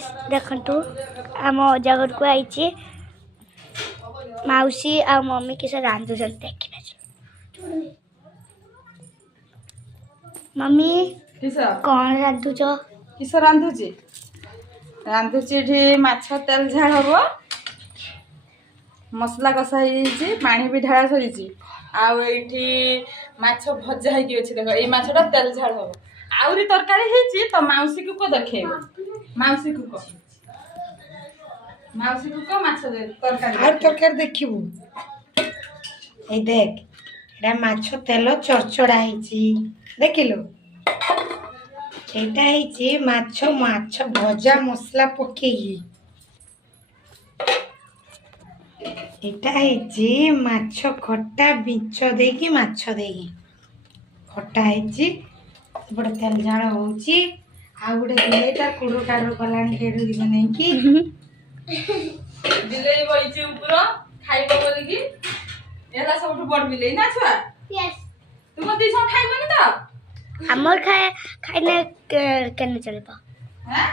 guys देखंतु आम जगत को आईची माउसी आ मम्मी किस रांधु देखिना मम्मी कौन रांधु जो किस रांधुची माछ तेल झाड़ हम मसला कषा हो पानी भी ढाला सरी आठी माछ भजा हो देख ये माछटा तेल झाड़ हम आहरी तरकारी है तो मौसी को देखे मौसी को माछ तरकारी देखिबू ए देख एटा माछ तेल चरचड़ा है देखिलु एटा है माछ माछ भजा मसला पके एटा है माछ खट्टा बिच देकी माछ देकी खट्टा है बड़े तेल झाड़ हो गोटे बिलेटा कुड़ू काड़ू कलानी केडू नहीं कि बिलेई बइची ऊपर खाइबो बोली कि एला सब बड़ बिलेई ना छुआ यस तुम दिसो खाइबनी तो हमर खाइने केने चलबा हैं